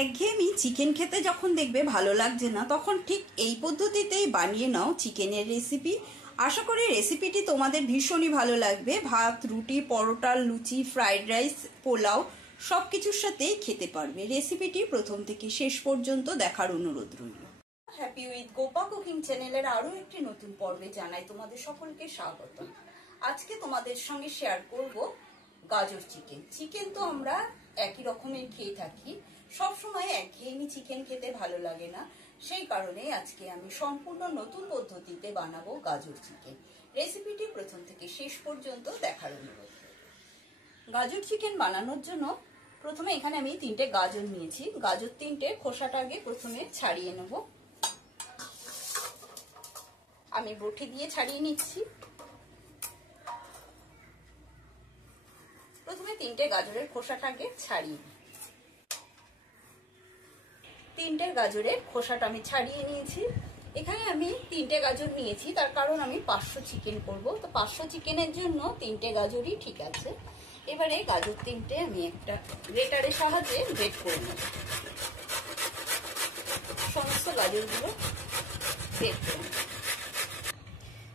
একঘেয়েমি চিকেন খেতে যখন দেখবে ভালো লাগছে না, তখন ঠিক এই পদ্ধতিতেই বানিয়ে নাও চিকেনের রেসিপি। আশা করি রেসিপিটি তোমাদের ভীষণই ভালো লাগবে। ভাত, রুটি, পরোটা, লুচি, ফ্রাইড রাইস, পোলাও সব কিছুর সাথেই খেতে পারবে। রেসিপিটি প্রথম থেকে শেষ পর্যন্ত দেখার অনুরোধ রইল। হ্যাপি উইথ গোপা কুকিং চ্যানেলের আরও একটি নতুন পর্বে জানাই তোমাদের সকলকে স্বাগত। আজকে তোমাদের সঙ্গে শেয়ার করব গাজর চিকেন। চিকেন তো আমরা একই রকমের খেয়ে থাকি, সবসময় একঘেয়েমি চিকেন খেতে ভালো লাগে না। সেই কারণে আজকে আমি সম্পূর্ণ নতুন পদ্ধতিতে বানাবো গাজর চিকেন। রেসিপিটি প্রথম থেকে শেষ পর্যন্ত দেখার অনুরোধ। গাজর চিকেন বানানোর জন্য প্রথমে এখানে আমি 3টে গাজর নিয়েছি। গাজর 3টে খোসাটা আগে প্রথমে ছাড়িয়ে নেব। আমি বটি দিয়ে ছাড়িয়ে নিচ্ছি। প্রথমে 3টে গাজরের খোসাটাকে ছাড়িয়ে নিই। 3টে গাজরের খোসাটা আমি ছাড়িয়ে নিয়েছি। এখানে আমি 3টে গাজর নিয়েছি, তার কারণ আমি 500 চিকেন করব, তো 500 চিকেনের জন্য 3টে গাজরই ঠিক আছে। এবারে গাজর 3টে আমি একটা গ্রেটারের সাহায্যে গ্রেট করে নেব। সমস্ত গাজরগুলো গ্রেট করে নেব।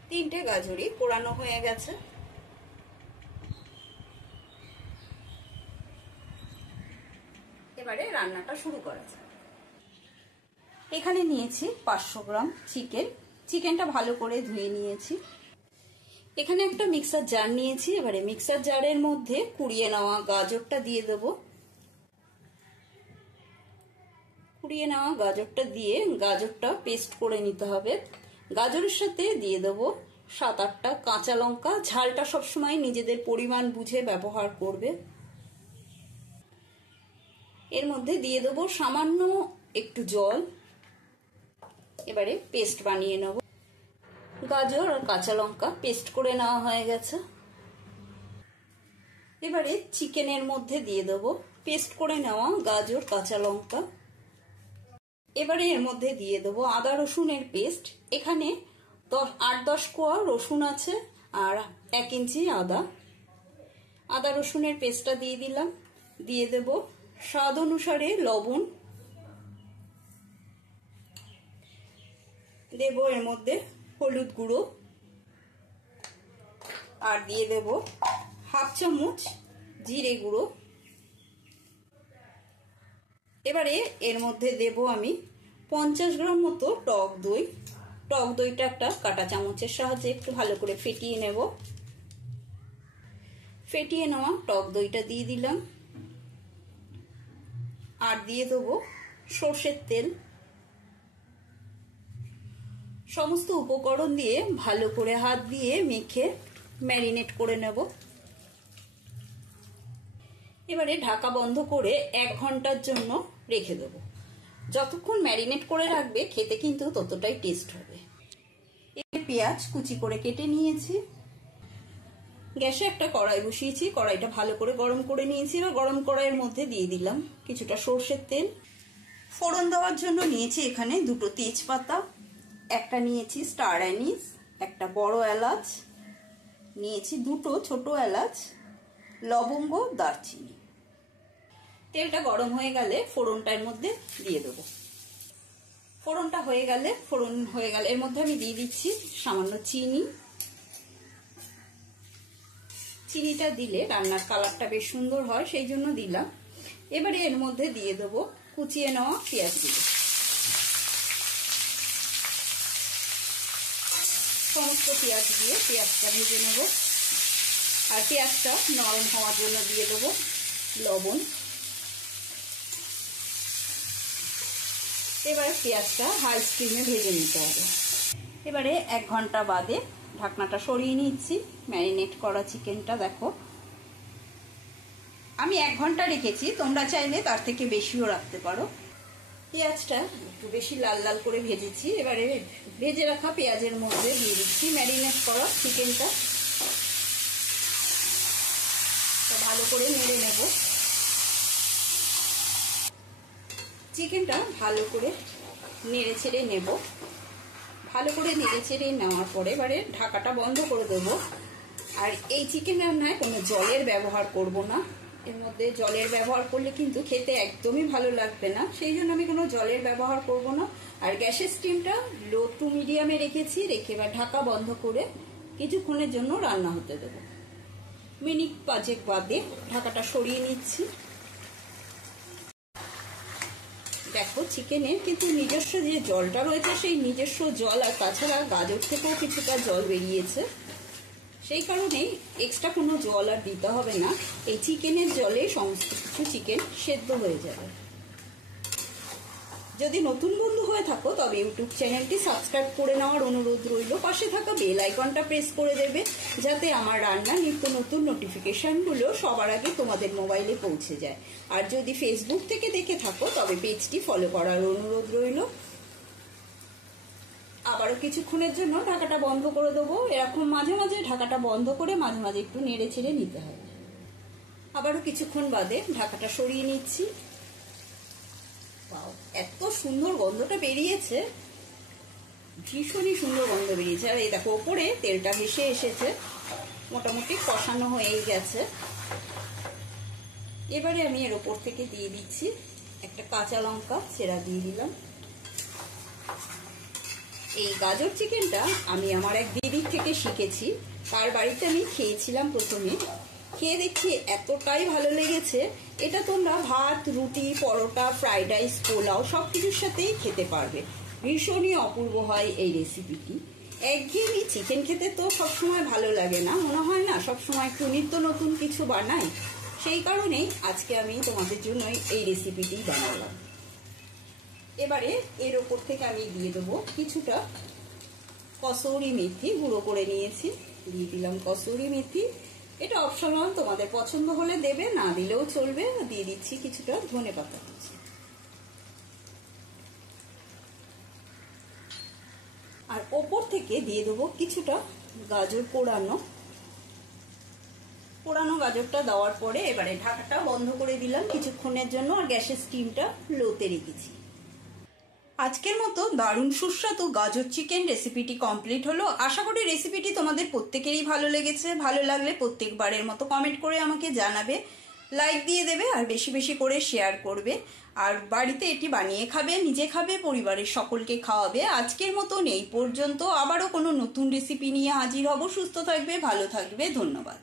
3টে গাজরই কোরানো হয়ে গেছে। এবারে রান্নাটা শুরু করা যাক। এখানে নিয়েছি 500 গ্রাম চিকেন। চিকেনটা ভালো করে ধুয়ে নিয়েছি। এখানে একটা মিক্সার জার নিয়েছি। এবারে মিক্সার জারের মধ্যে কুড়িয়ে নেওয়া গাজরটা দিয়ে দেব। কুড়িয়ে নেওয়া গাজরটা দিয়ে গাজরটা পেস্ট করে নিতে হবে। গাজরের সাথে দিয়ে দেব 7-8টা কাঁচা লঙ্কা। ঝালটা সবসময় নিজেদের পরিমাণ বুঝে ব্যবহার করবে। এর মধ্যে দিয়ে দেব সামান্য একটু জল। এবারে পেস্ট বানিয়ে নেব। গাজর আর কাঁচা লঙ্কা পেস্ট করে নেওয়া হয়ে গেছে। এবারে চিকেনের মধ্যে দিয়ে দেব পেস্ট করে নেওয়া গাজর, কাঁচা লঙ্কা। এবারে এর মধ্যে দিয়ে দেব আদা রসুনের পেস্ট। এখানে 8-10 কোয়া রসুন আছে আর 1 ইঞ্চি আদা। আদা রসুনের পেস্টটা দিয়ে দিলাম। দিয়ে দেব স্বাদ অনুসারে লবণ। দেব এর মধ্যে হলুদ গুঁড়ো আর দিয়ে দেব 1/2 চামচ জিরে গুঁড়ো। এবারে এর মধ্যে দেব আমি 50 গ্রাম মতো টক দই। টক দইটা একটা কাঁটা চামচের সাহায্যে একটু ভালো করে ফেটিয়ে নেব। ফেটিয়ে নেওয়া টক দইটা দিয়ে দিলাম। আর দিয়ে দেবো সর্ষের তেল। সমস্ত উপকরণ দিয়ে ভালো করে হাত দিয়ে মেখে ম্যারিনেট করে নেব। এবারে ঢাকা বন্ধ করে 1 ঘন্টার জন্য রেখে দেব। যতক্ষণ ম্যারিনেট করে রাখবে খেতে কিন্তু ততটাই টেস্ট হবে। পেঁয়াজ কুচি করে কেটে নিয়েছি। গ্যাসে একটা কড়াই বসিয়েছি। কড়াইটা ভালো করে গরম করে নিয়েছি। এবার গরম কড়াইয়ের মধ্যে দিয়ে দিলাম কিছুটা সর্ষের তেল। ফোড়ন দেওয়ার জন্য নিয়েছি এখানে 2টো তেজপাতা, একটা নিয়েছি স্টার অ্যানিস, একটা বড় এলাচ নিয়েছি, 2টো ছোট এলাচ, লবঙ্গ, দারচিনি। তেলটা গরম হয়ে গেলে ফোড়নটার মধ্যে দিয়ে দেবো। ফোড়ন হয়ে গেলে এর মধ্যে আমি দিয়ে দিচ্ছি সামান্য চিনি। চিনিটা দিলে রান্নার কালারটা বেশ সুন্দর হয়, সেই জন্য দিলাম। এবারে এর মধ্যে দিয়ে দেবো কুচিয়ে নেওয়া পেঁয়াজগুলো। সমস্ত পেঁয়াজ দিয়ে পেঁয়াজটা ভেজে নেব। আর পেঁয়াজটা নরম হওয়ার জন্য দিয়ে দেবো লবণ। এবারে পেঁয়াজটা হাই স্টিমে ভেজে নিতে হবে। এবারে 1 ঘন্টা বাদে ঢাকনাটা সরিয়ে নিচ্ছি। ম্যারিনেট করা চিকেনটা দেখো আমি 1 ঘন্টা রেখেছি, তোমরা চাইলে তার থেকে বেশিও রাখতে পারো। পেঁয়াজটা একটু বেশি লাল লাল করে ভেজেছি। এবারে ভেজে রাখা পেঁয়াজের মধ্যে দিয়ে দিচ্ছি ম্যারিনেট করা চিকেনটা। ভালো করে নেড়ে নেব। চিকেনটা ভালো করে নেড়ে ছেড়ে নেব। ভালো করে নেড়ে ছেড়ে নেওয়ার পরে এবারে ঢাকাটা বন্ধ করে দেবো। আর এই চিকেন রান্নায় কোনো জলের ব্যবহার করব না, এর মধ্যে জলের ব্যবহার করলে কিন্তু খেতে একদমই ভালো লাগবে না, সেই জন্য আমি কোনো জলের ব্যবহার করব না। আর গ্যাসের স্টিমটা লো টু মিডিয়ামে রেখেছি, রেখে এবার ঢাকা বন্ধ করে কিছুক্ষণের জন্য রান্না হতে দেবো। মিনিট 5 বাদে ঢাকাটা সরিয়ে নিচ্ছি। দেখো চিকেনের কিন্তু নিজস্ব যে জলটা রয়েছে সেই নিজস্ব জল, আর তাছাড়া গাজর থেকেও কিছুটা জল বেরিয়েছে, সেই কারণেই এক্সট্রা কোনো জল আর দিতে হবে না। এই চিকেনের জলে সমস্ত কিছু চিকেন সেদ্ধ হয়ে যাবে। যদি নতুন বন্ধু হয়ে থাকো তবে ইউটিউব চ্যানেলটি সাবস্ক্রাইব করে নেওয়ার অনুরোধ রইল। পাশে থাকা বেল আইকনটা প্রেস করে দেবে, যাতে আমার রান্নার নিত্য নতুন নোটিফিকেশনগুলো সবার আগে তোমাদের মোবাইলে পৌঁছে যায়। আর যদি ফেসবুক থেকে দেখে থাকো তবে পেজটি ফলো করার অনুরোধ রইল। আবারও কিছুক্ষণের জন্য ঢাকাটা বন্ধ করে দেবো। এরকম মাঝে মাঝে ঢাকাটা বন্ধ করে মাঝে মাঝে একটু নেড়ে চেড়ে নিতে হবে। আবারও কিছুক্ষণ বাদে ঢাকাটা সরিয়ে নিচ্ছি। এত সুন্দর গন্ধটা বেরিয়েছে, ভীষণই সুন্দর গন্ধ বেরিয়েছে। আর এই দেখো ওপরে তেলটা ভেসে এসেছে, মোটামুটি কষানো হয়ে গেছে। এবারে আমি এর ওপর থেকে দিয়ে দিচ্ছি একটা কাঁচা লঙ্কা চেরা দিয়ে দিলাম। এই গাজর চিকেনটা আমি আমার এক দিদির থেকে শিখেছি, তার বাড়িতে আমি খেয়েছিলাম প্রথমে, খেয়ে দেখি এতটাই ভালো লেগেছে। এটা তোমরা ভাত, রুটি, পরোটা, ফ্রাইড রাইস, পোলাও সব কিছুর সাথেই খেতে পারবে। ভীষণই অপূর্ব হয় এই রেসিপিটি। একঘেয়েমি চিকেন খেতে তো সবসময় ভালো লাগে না, মনে হয় না সবসময় একটু নিত্য নতুন কিছু বানাই, সেই কারণেই আজকে আমি তোমাদের জন্য এই রেসিপিটি বানালাম। এবারে এর ওপর থেকে আমি দিয়ে দেবো কিছুটা কসুরি মেথি, গুঁড়ো করে নিয়েছি, দিয়ে দিলাম কসুরি মেথি। এটা অপশনাল, তোমাদের পছন্দ হলে দেবে, না দিলেও চলবে। দিয়ে দিচ্ছি কিছুটা ধনেপাতা কুচি। আর ওপর থেকে দিয়ে দেবো কিছুটা গাজর পোড়ানো। গাজরটা দেওয়ার পরে এবারে ঢাকাটা বন্ধ করে দিলাম কিছুক্ষণের জন্য, আর গ্যাসের স্টিমটা লোতে রেখেছি। আজকের মতো দারুণ সুস্বাদু গাজর চিকেন রেসিপিটি কমপ্লিট হলো। আশা করি রেসিপিটি তোমাদের প্রত্যেকেরই ভালো লেগেছে। ভালো লাগলে প্রত্যেকবারের মতো কমেন্ট করে আমাকে জানাবে, লাইক দিয়ে দেবে, আর বেশি বেশি করে শেয়ার করবে। আর বাড়িতে এটি বানিয়ে খাবে, নিজে খাবে, পরিবারের সকলকে খাওয়াবে। আজকের মতন এই পর্যন্ত। আবারও কোনো নতুন রেসিপি নিয়ে হাজির হব। সুস্থ থাকবে, ভালো থাকবে, ধন্যবাদ।